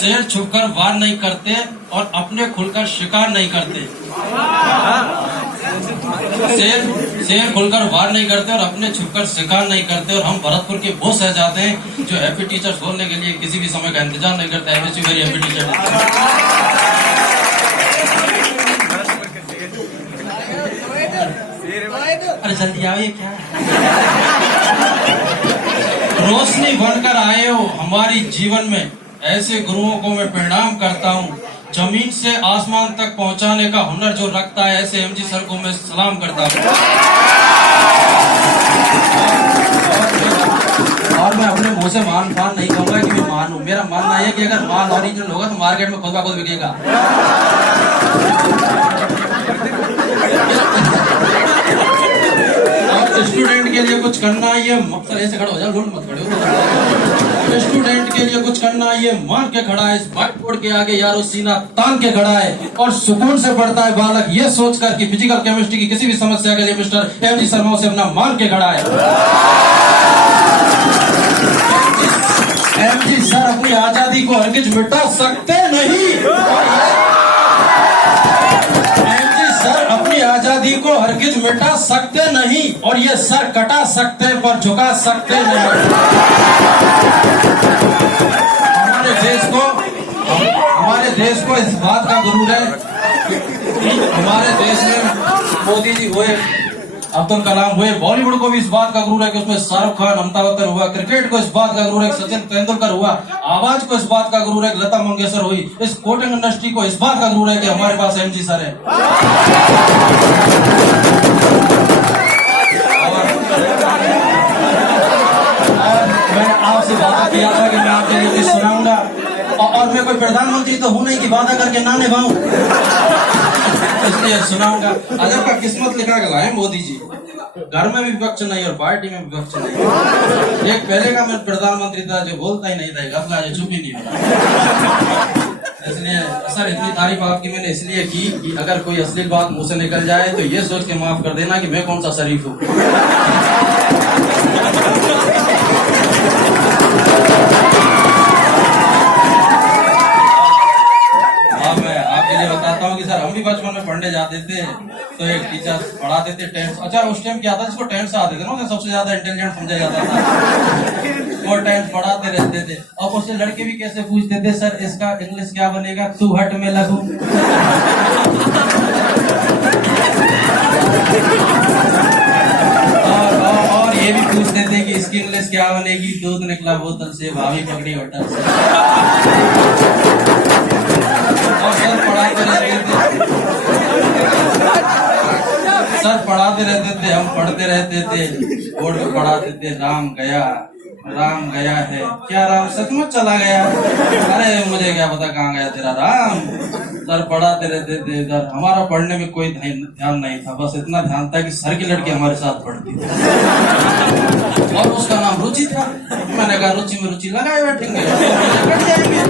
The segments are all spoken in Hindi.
शेर छुपकर वार नहीं करते और अपने खुलकर शिकार नहीं करते। शेर खुलकर वार नहीं करते और अपने छुपकर शिकार नहीं करते। और हम भरतपुर के वो शहजादे हैं जो हैप्पी टीचर्स बोलने के लिए किसी भी समय का इंतजार नहीं करते। Very happy teacher. अरे जल्दी आओ, ये क्या रोशनी बनकर आए हो हमारी जीवन में। ऐसे गुरुओं को मैं प्रणाम करता हूँ। जमीन से आसमान तक पहुंचाने का हुनर जो रखता है, ऐसे एमजी सर को मैं सलाम करता हूँ। और मैं अपने मुंह से मान पान नहीं कहूंगा कि मैं मान हूँ। मेरा मानना है कि अगर माल ओरिजिनल होगा तो मार्केट में खुद ब खुद बिकेगा। स्टूडेंट के लिए कुछ करना ये सर ऐसे खड़ा हो जाओ, लूट मत खड़े हो। स्टूडेंट के लिए कुछ करना ये मान के खड़ा है, इस व्हाइट बोर्ड के आगे यारो सीना तान के खड़ा है और सुकून से पढ़ता है बालक ये सोचकर कि फिजिकल केमिस्ट्री की किसी भी समस्या के लिए मिस्टर एमजी शर्मा से अपना मान के खड़ा है। एमजी सर अपनी आजादी को हरगिज मिटा सकते नहीं। अपनी आजादी को हरगिज मिटा सकते नहीं और ये सर कटा सकते पर झुका सकते नहीं। हमारे देश को इस बात का गुरूर है कि हमारे देश में मोदी जी हुए, अब्दुल कलाम हुए। बॉलीवुड को भी इस बात का गुरूर है कि उसमें शाहरुख खान, अमिताभ बच्चन हुआ। क्रिकेट को इस बात का गुरूर है कि सचिन तेंदुलकर हुआ। आवाज को इस बात का गुरूर है कि लता मंगेशकर हुई। इस कोटिंग इंडस्ट्री को इस बात का गुरूर है कि हमारे पास एमजी सर है। और मैंने आपसे वादा किया था कि मैं आपके लिए कुछ सुनाऊंगा और मैं कोई प्रधानमंत्री तो हूं नहीं कि वादा करके ना निभाऊं, इसलिए सुनाऊंगा। अजब का किस्मत लिखा गया है मोदी जी। घर में भी विपक्ष नहीं और पार्टी में भी विपक्ष नहीं। एक पहले का मैं प्रधानमंत्री था जो बोलता ही नहीं था, गफला जो चुप ही नहीं होता। इसलिए सर इतनी तारीफ आपकी मैंने इसलिए की कि अगर कोई अश्लील बात मुंह से निकल जाए तो ये सोच के माफ कर देना कि मैं कौन सा शरीफ हूँ। बताता हूँ कि सर हम भी बचपन में पढ़ने जाते थे तो एक टीचर पढ़ाते थे टेंस। अच्छा उस टाइम क्या था, जिसको टेंस आते थे ना उसे सबसे ज्यादा इंटेलिजेंट समझा जाता था। वो टेंस पढ़ाते रहते थे और उससे लड़के भी कैसे पूछते थे, सर इसका इंग्लिश क्या बनेगा, तू हट में लगू। और ये भी पूछते थे कि इसकी इंग्लिश क्या बनेगी, दूध निकला बोतल से, भाभी पकड़ी होटल से। और सर पढ़ाते रहते थे, हम पढ़ते रहते थे, बोर्ड में पढ़ाते थे राम गया है। क्या राम सचमुच चला गया? अरे मुझे क्या पता कहाँ गया तेरा राम। सर पढ़ाते रहते थे। इधर हमारा पढ़ने में कोई ध्यान नहीं था, बस इतना ध्यान था कि सर की लड़की हमारे साथ पढ़ती थी और उसका नाम रुचि था। मैंने कहा रुचि में रुचि लगाए बैठेंगे, कट जाएंगे।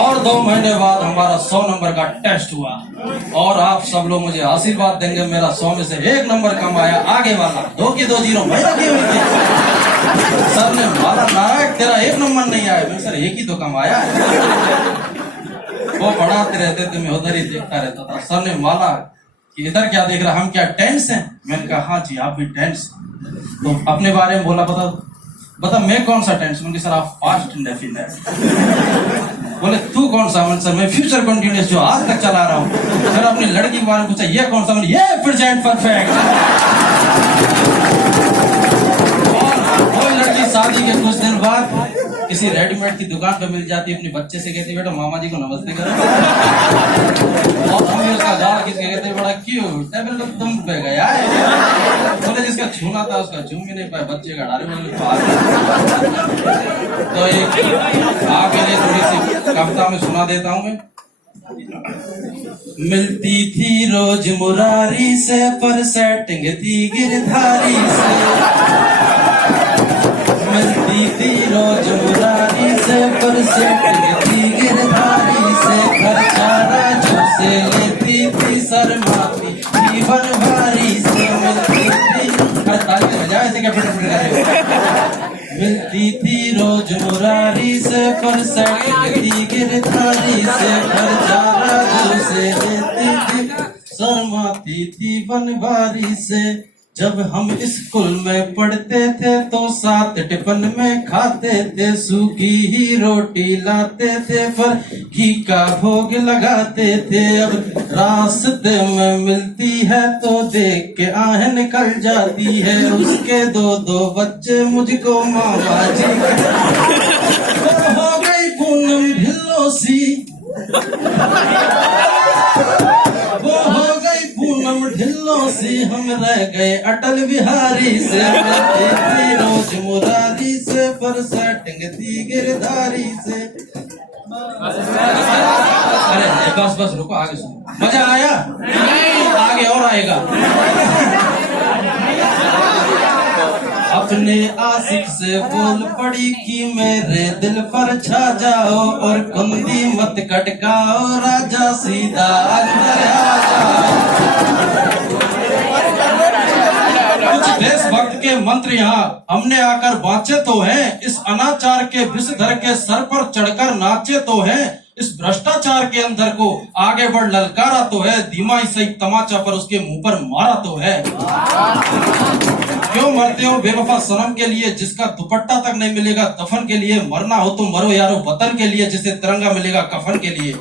और 2 महीने बाद हमारा 100 नंबर का टेस्ट हुआ और आप सब लोग मुझे आशीर्वाद देंगे, मेरा 100 में से 1 नंबर कम आया। आगे वाला 2 की 2 जीरो मैं रखी हुई थी। सर ने मारा, नारायण तेरा 1 नंबर नहीं आया। मैं सर 1 ही तो कम आया है। वो पढ़ाते रहते थे, मैं उधर ही देखता रहता था। सर ने मारा कि इधर क्या देख रहा, हम क्या टेंस हैं? मैंने कहा हाँ जी आप भी टेंस। तो अपने बारे में बोला, बता मैं कौन सा टेंस? मैंने सर आप फास्ट इंडेफिनिट। बोले तू कौन सा? मैंने सर मैं फ्यूचर कंटिन्यूअस जो आज तक चला रहा हूँ। सर अपनी लड़की के बारे में पूछा, ये कौन सा? मैंने ये प्रेजेंट परफेक्ट। कोई लड़की शादी के कुछ दिन बाद किसी रेडीमेड की दुकान पे मिल जाती, अपने बच्चे से कहती बेटा मामा जी को नमस्ते करो। और हम भी उसका गाल खींच के कहते बड़ा क्यूट है, तो तुम पे गया है। बोले जिसका छूना था उसका छू भी नहीं पाया, बच्चे का डाले बोले। तो एक आपके लिए थोड़ी सी कविता में सुना देता हूँ मैं। मिलती थी रोज मुरारी से पर सेटिंग थी गिरधारी से। मिलती थी रोज मुरारी से पर सेटिंग थी गिरधारी से। खर्चा राजू से लेती थी शर्माती थी बनवारी से। मिलती थी ताली बजाए ऐसे क्या फिट फिट कर रहे हो। मिलती थी रोज मुरारी से पर सटती गिरधारी से, घर जा राजू से देती थी, शर्माती थी बनवारी से। जब हम स्कूल में पढ़ते थे तो साथ टिफिन में खाते थे, सूखी ही रोटी लाते थे पर घी का भोग लगाते थे। अब रास्ते में मिलती है तो देख के आह निकल जाती है, उसके दो दो बच्चे मुझको मामा जी। वो हो गई पूनम ढिल्लो सी, वो हो गई पूनम ढिल्लो सी, हम रह गए अटल बिहारी से। मिलती थी रोज मुरारी से, पर सटंग थी गिरधारी से। अरे बस बस रुको, आगे सुनो। मजा आया? आगे और आएगा। अपने आशिक से बोल पड़ी कि मेरे दिल पर छा जाओ, और कुंदी मत कटकाओ राजा, सीधा अंदर आ जाओ। कुछ देशभक्त के मंत्र यहाँ हमने आकर बाँचे तो हैं, इस अनाचार के विषधर के सर पर चढ़कर नाचे तो हैं, इस भ्रष्टाचार के अंदर को आगे बढ़ ललकारा तो है, धीमाई सही तमाचा पर उसके मुंह पर मारा तो है। क्यों मरते हो बेवफा सनम के लिए, जिसका दुपट्टा तक नहीं मिलेगा दफन के लिए। मरना हो तो मरो यारो वतन के लिए, जिसे तिरंगा मिलेगा कफन के लिए।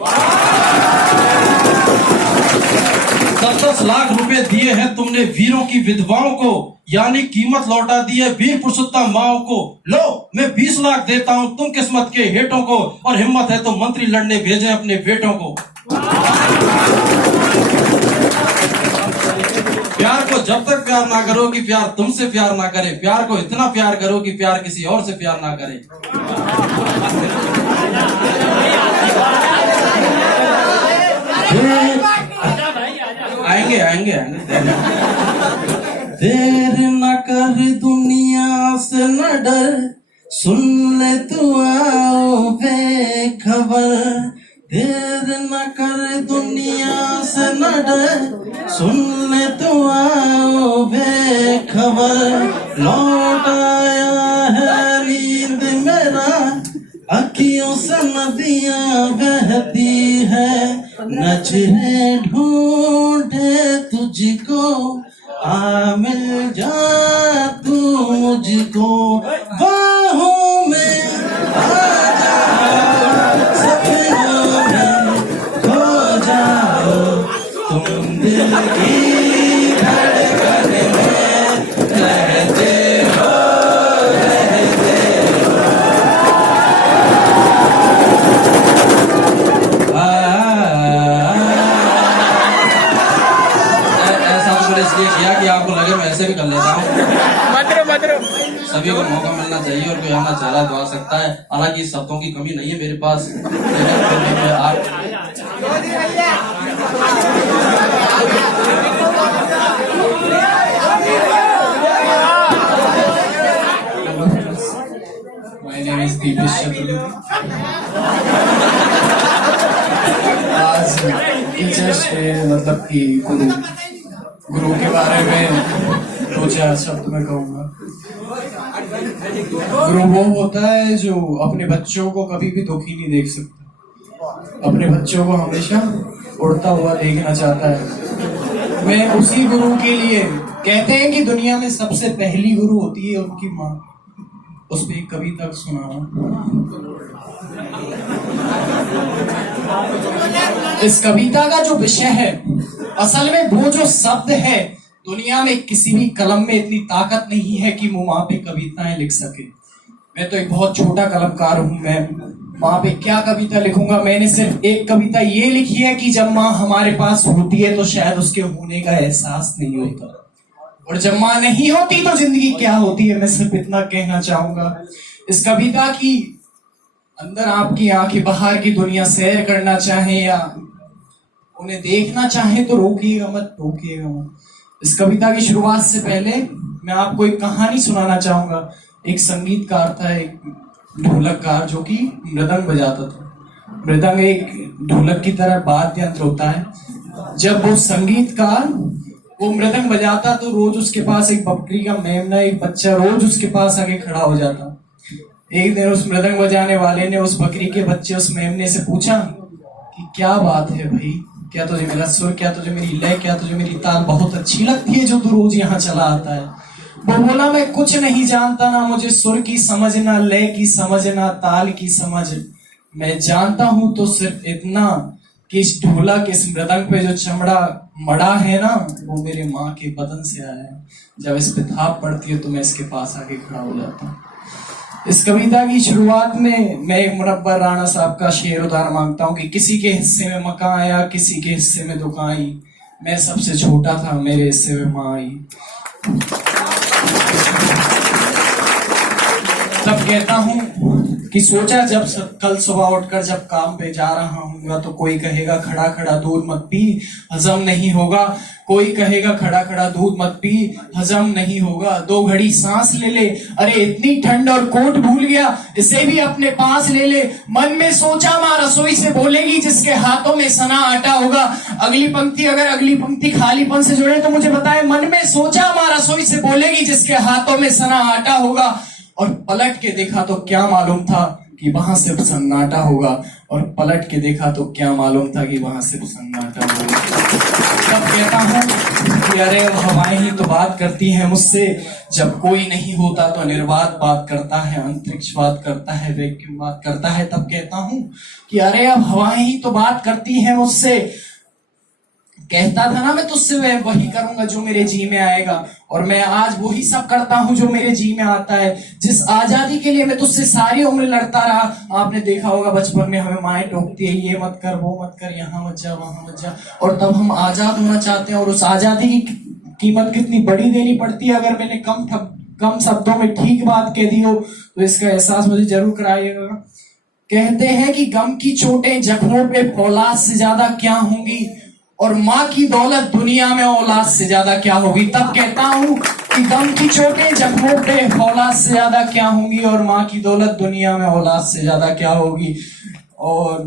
10-10 लाख रुपए दिए हैं तुमने वीरों की विधवाओं को, यानी कीमत लौटा दी है वीर पुरुषोत्तम माओ को। लो मैं 20 लाख देता हूं तुम किस्मत के हेटों को, और हिम्मत है तो मंत्री लड़ने भेजे अपने बेटों को। प्यार को जब तक प्यार ना करो कि प्यार तुमसे प्यार ना करे, प्यार को इतना प्यार करो कि प्यार किसी और से प्यार ना करे। आएंगे आएंगे आएंगे। देर न कर दुनिया से न डर, सुन ले तू आओ बेखबर। देर न कर दुनिया से न डर, सुन ले तू आओ बेखबर। लौट आया है नींद मेरा, अखियों से नदियां बहती है। नजरें ढूंढे तुझको, आ मिल जा तू मुझको। बाहों में आ जा, सपनों में खो जाओ, तुम दिल की धड़कन में रहते हो, रहते हो। ऐसा तो मैंने इसलिए किया कि आपको लगे मैं ऐसे भी कर लेता हूँ। सभी को मौका मिलना चाहिए, और कोई आना चाह रहा है तो आ सकता है। हालांकि शब्दों की कमी नहीं है मेरे पास, My name is Dipesh Chaturvedi. आज टीचर्स डे, मतलब कि गुरु के बारे में 2-4 शब्द में कहूँगा। गुरु वो होता है जो अपने बच्चों को कभी भी दुखी नहीं देख सकता, अपने बच्चों को हमेशा उड़ता हुआ देखना चाहता है। मैं उसी गुरु के लिए, कहते हैं कि दुनिया में सबसे पहली गुरु होती है उनकी माँ। उस पर एक कविता सुना। इस कविता का जो विषय है, असल में वो जो शब्द है, दुनिया में किसी भी कलम में इतनी ताकत नहीं है कि वो वहां पे कविताएं लिख सके। मैं तो एक बहुत छोटा कलमकार हूं, मैं वहां पे क्या कविता लिखूंगा। मैंने सिर्फ एक कविता ये लिखी है कि जब माँ हमारे पास होती है तो शायद उसके होने का एहसास नहीं होता, और जब माँ नहीं होती तो जिंदगी क्या होती है। मैं सिर्फ इतना कहना चाहूंगा। इस कविता की अंदर आपकी आंखें बाहर की दुनिया सैर करना चाहे या उन्हें देखना चाहे तो रोकिएगा मत, रोकिएगा मत। इस कविता की शुरुआत से पहले मैं आपको एक कहानी सुनाना चाहूंगा। एक संगीतकार था, एक ढोलककार, जो कि मृदंग बजाता था। मृदंग एक ढोलक की तरह वाद्य यंत्र होता है। जब वो संगीतकार वो मृदंग बजाता तो रोज उसके पास एक बकरी का मेमना, एक बच्चा रोज उसके पास आके खड़ा हो जाता। एक दिन उस मृदंग बजाने वाले ने उस बकरी के बच्चे उस मेमने से पूछा कि क्या बात है भाई, क्या तुझे मेरा सुर, क्या तुझे मेरी लय, क्या तुझे मेरी ताल बहुत अच्छी लगती है जो तू रोज यहाँ चला आता है? वो बोला मैं कुछ नहीं जानता, ना मुझे सुर की समझ, ना लय की समझ, ना ताल की समझ। मैं जानता हूं तो सिर्फ इतना कि इस ढोलक, इस मृदंग पे जो चमड़ा मड़ा है ना, वो मेरे माँ के बदन से आया है। जब इस पे थाप पड़ती है तो मैं इसके पास आके खड़ा हो जाता हूँ। इस कविता की शुरुआत में मैं एक मुनव्वर राणा साहब का शेर उधार मांगता हूँ कि किसी के हिस्से में मकान आया, किसी के हिस्से में दुकान आई, मैं सबसे छोटा था, मेरे हिस्से में माँ आई। तब कहता हूँ कि सोचा जब कल सुबह उठकर जब काम पे जा रहा हूँगा तो कोई कहेगा खड़ा खड़ा दूध मत पी, हजम नहीं होगा। कोई कहेगा खड़ा खड़ा दूध मत पी, हजम नहीं होगा। 2 घड़ी सांस ले ले, अरे इतनी ठंड और कोट भूल गया, इसे भी अपने पास ले ले। मन में सोचा माँ रसोई से बोलेगी जिसके हाथों में सना आटा होगा। अगली पंक्ति खालीपन से जुड़े तो मुझे बताए। मन में सोचा माँ रसोई से बोलेगी जिसके हाथों में सना आटा होगा। और पलट के देखा तो क्या मालूम था कि वहां सिर्फ सन्नाटा होगा। और पलट के देखा तो क्या मालूम था कि वहां सिर्फ सन्नाटा होगा। तब कहता हूँ कि अरे हवाएं ही तो बात करती हैं मुझसे, जब कोई नहीं होता तो निर्वात बात करता है, अंतरिक्ष बात करता है, वैक्यूम बात करता है। तब कहता हूँ कि अरे अब हवाएं ही तो बात करती हैं मुझसे। कहता था ना मैं तुझसे मैं वही करूंगा जो मेरे जी में आएगा, और मैं आज वही सब करता हूँ जो मेरे जी में आता है। जिस आजादी के लिए मैं तुझसे सारी उम्र लड़ता रहा। आपने देखा होगा बचपन में हमें माएं टोकती है, ये मत कर, वो मत कर, यहाँ मत जा, वहां मत जा। और तब हम आजाद होना चाहते हैं, और उस आजादी की कीमत कितनी बड़ी देनी पड़ती है। अगर मैंने कम शब्दों में ठीक बात कह दी हो तो इसका एहसास मुझे जरूर कराइएगा। कहते हैं कि गम की चोटें जख्मों पे फौलाद से ज्यादा क्या होंगी, और माँ की दौलत दुनिया में औलाद से ज्यादा क्या होगी। तब कहता हूँ कि गम की चोटें जख्मों पे औलाद से ज्यादा क्या होंगी, और माँ की दौलत दुनिया में औलाद से ज्यादा क्या होगी। और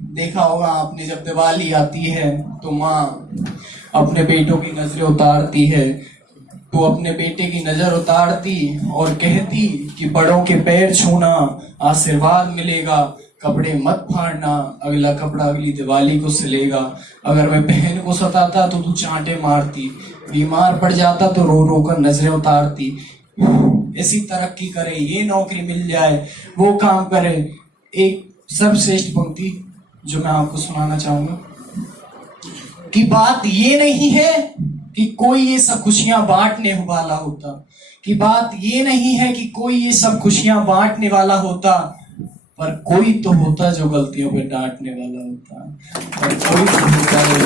देखा होगा आपने, जब दिवाली आती है तो माँ अपने बेटों की नजरें उतारती है, तो अपने बेटे की नजर उतारती और कहती कि बड़ों के पैर छूना आशीर्वाद मिलेगा, कपड़े मत फाड़ना, अगला कपड़ा अगली दिवाली को सिलेगा। अगर मैं बहन को सताता तो तू चांटे मारती, बीमार पड़ जाता तो रो रो कर नजरें उतारती। ऐसी तरक्की करे, ये नौकरी मिल जाए, वो काम करे। एक सर्वश्रेष्ठ पंक्ति जो मैं आपको सुनाना चाहूंगा कि बात ये नहीं है कि कोई ये सब खुशियां बांटने वाला होता, कि बात ये नहीं है कि कोई ये सब खुशियां बांटने वाला होता, पर कोई तो होता जो गलतियों पे डांटने वाला होता, और कोई तो होता जो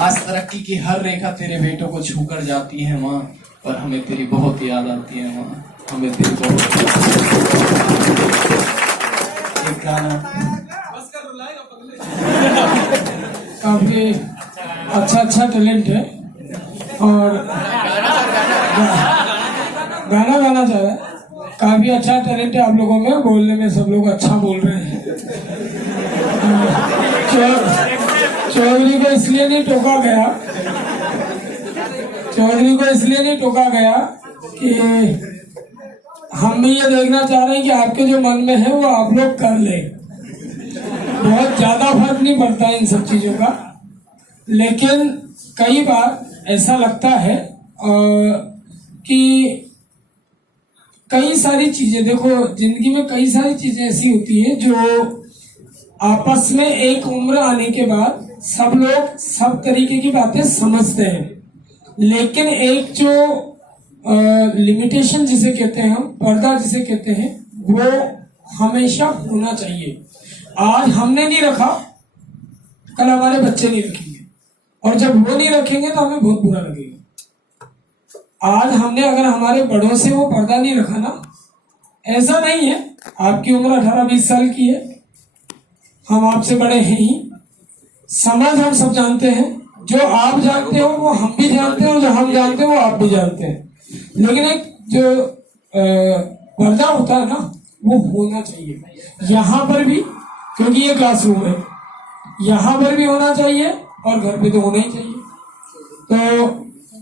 आज तरक्की की हर रेखा तेरे बेटों को छूकर जाती है माँ, पर हमें तेरी बहुत याद आती है माँ, हमें तेरी बहुत एक गाना काफी अच्छा टैलेंट है और गाना गाना चाह रहा है। काफी अच्छा टैलेंट है आप लोगों में, बोलने में सब लोग अच्छा बोल रहे हैं। चौधरी को इसलिए नहीं टोका गया कि हम भी ये देखना चाह रहे हैं कि आपके जो मन में है वो आप लोग कर ले। बहुत ज्यादा फर्क नहीं पड़ता इन सब चीजों का, लेकिन कई बार ऐसा लगता है कि कई सारी चीजें, देखो जिंदगी में कई सारी चीजें ऐसी होती है जो आपस में एक उम्र आने के बाद सब लोग सब तरीके की बातें समझते हैं, लेकिन एक जो लिमिटेशन जिसे कहते हैं हम, पर्दा जिसे कहते हैं, वो हमेशा होना चाहिए। आज हमने नहीं रखा, कल हमारे बच्चे नहीं रखेंगे, और जब वो नहीं रखेंगे तो हमें बहुत बुरा लगेगा। आज हमने अगर हमारे बड़ों से वो पर्दा नहीं रखा ना, ऐसा नहीं है आपकी उम्र 18-20 साल की है, हम आपसे बड़े हैं ही, समझ हम सब जानते हैं, जो आप जानते हो वो हम भी जानते हैं, और जो हम जानते हैं वो आप भी जानते हैं, लेकिन एक जो पर्दा होता है ना वो होना चाहिए यहाँ पर भी, क्योंकि ये क्लासरूम है, यहाँ पर भी होना चाहिए और घर पे तो होना ही चाहिए। तो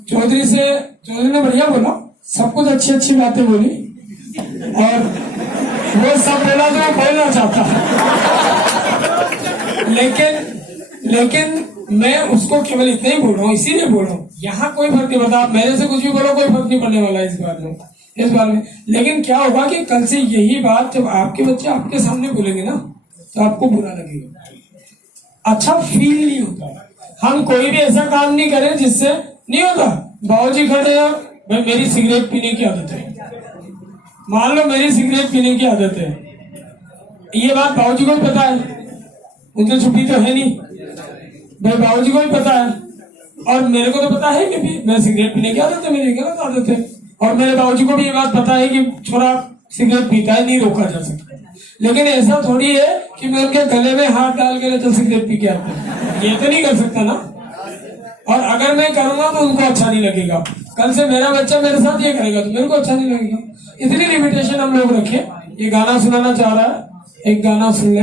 चौधरी ने बढ़िया बोला, सब कुछ अच्छी अच्छी बातें बोली, और वो सब बोला तो मैं बोलना चाहता है, लेकिन मैं उसको केवल इतना ही बोल रहा हूँ, इसीलिए बोल रहा हूँ। यहाँ कोई फर्क नहीं पड़ता, आप मेरे से कुछ भी बोलो, कोई फर्क नहीं पड़ने वाला इस बार में। लेकिन क्या होगा कि कल से यही बात जब आपके बच्चे आपके सामने बोलेंगे ना, तो आपको बुरा लगेगा, अच्छा फील नहीं होता। हम कोई भी ऐसा काम नहीं करें जिससे नहीं होता। बाबूजी खड़े हैं, भाई मेरी सिगरेट पीने की आदत है, मान लो मेरी सिगरेट पीने की आदत है, ये बात बाबूजी को भी पता है, उनसे छुट्टी तो है नहीं, भाई बाबूजी को भी पता है और मेरे को तो पता है कि मैं सिगरेट पीने की आदत है, मेरी गलत आदत है, और मेरे बाबूजी को भी ये बात पता है कि छोरा सिगरेट पीता है, नहीं रोका जा सकता। लेकिन ऐसा थोड़ी है कि मैं उनके गले में हाथ डाल के चल सिगरेट पी के आता हूं, ये तो नहीं कर सकता ना। और अगर मैं करूंगा तो उनको अच्छा नहीं लगेगा, कल से मेरा बच्चा मेरे साथ ये करेगा तो मेरे को अच्छा नहीं लगेगा। इतनी लिमिटेशन हम लोग रखें। ये गाना सुनाना चाह रहा है, एक गाना सुन ले।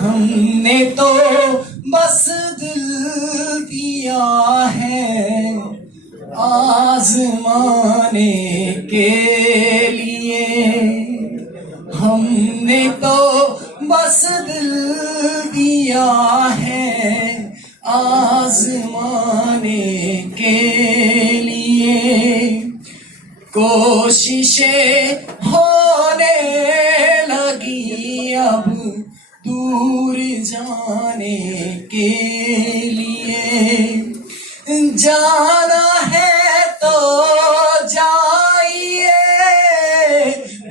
हमने तो बस दिल दिया है आजमाने के लिए, हमने तो बस दिल दिया है आजमाने के लिए। कोशिशें होने लगी अब दूर जाने के लिए, जाना है तो जाइए,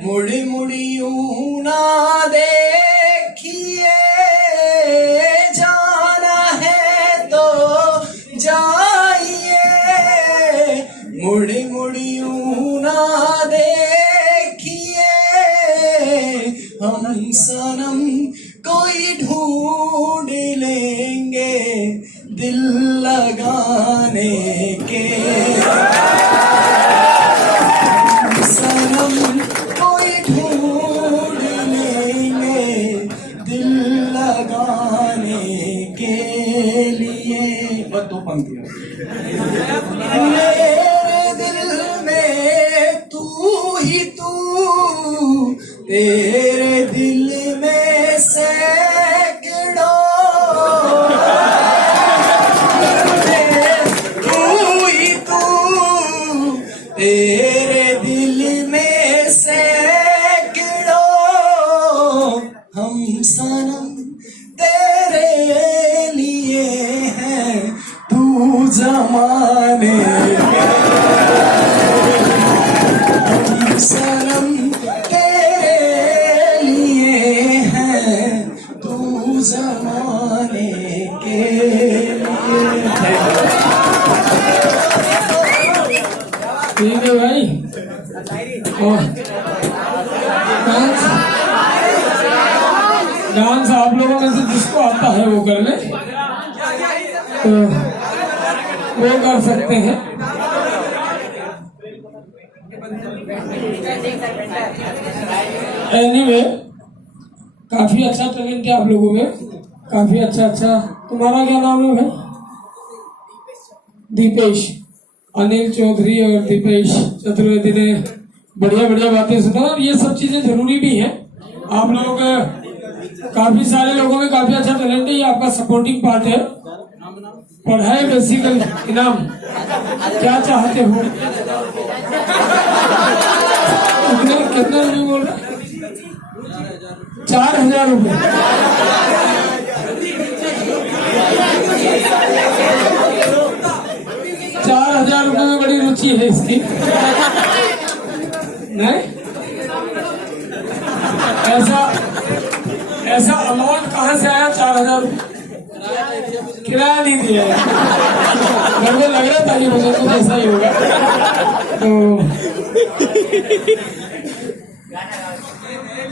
मुड़ मुड़ यूं ना देखिए, जाना है तो जाइए, मुड़ मुड़ यूं ना देखिए, हम सनम कोई ढूंढ लेंगे दिल लगाने के, सनम कोई ढूंढ लेंगे दिल लगाने के लिए। बस दो पंक्तियां। मेरे दिल में तू ही तू, तेरे दिल में सैकड़ों, तू ही तू, तेरे दिल में सैकड़ों, हम सनम तेरे लिए हैं तू जमाने के, हम सनम जमाने के ठीक है भाई। और डांस आप लोगों में से जिसको आता है वो कर ले, तो वो कर सकते हैं। एनीवे काफी अच्छा टैलेंट है आप लोगों में, काफी अच्छा। तुम्हारा क्या नाम है भाई? दीपेश। अनिल चौधरी और दीपेश चतुर्वेदी ने बढ़िया बातें सुना, और ये सब चीजें जरूरी भी है। आप लोग काफी सारे लोगों में काफी अच्छा टैलेंट है, ये आपका सपोर्टिंग पार्ट है। पढ़ाई बेसिकल इनाम क्या चाहते हो? कितने रुपये बोल रहे? 4000 रुपये। 4000 रुपये में बड़ी रुचि है इसकी, नहीं? ऐसा अमाउंट कहाँ से आया? 4000 रुपये किराया नहीं दिया है, घर में लग रहा था ये मुझे कुछ ऐसा ही होगा। तो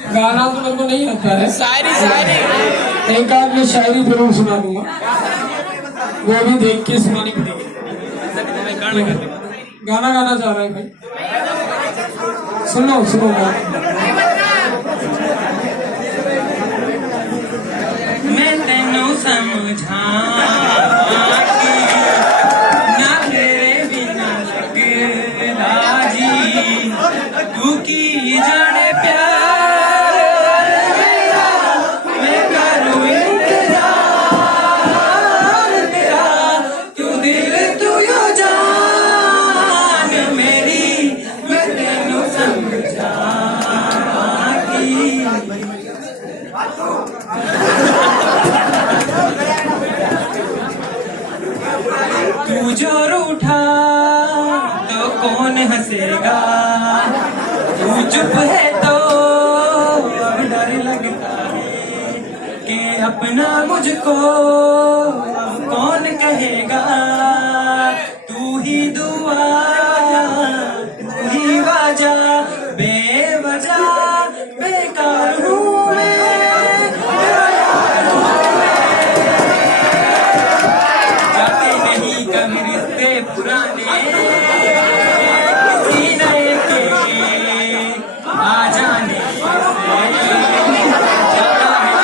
गाना तो मेरे को नहीं आता है, शायरी एक आध में शायरी जरूर सुना दूंगा, वो भी देख के सुनानी पड़ेगी। गाना गाना चाह रहा है भाई, सुनो मैं तेनू समझा मुझको अब कौन कहेगा, तू ही दुआ तू ही वजह, बेवजह बेकार हूँ मैं, जाते नहीं कभी रिश्ते पुराने,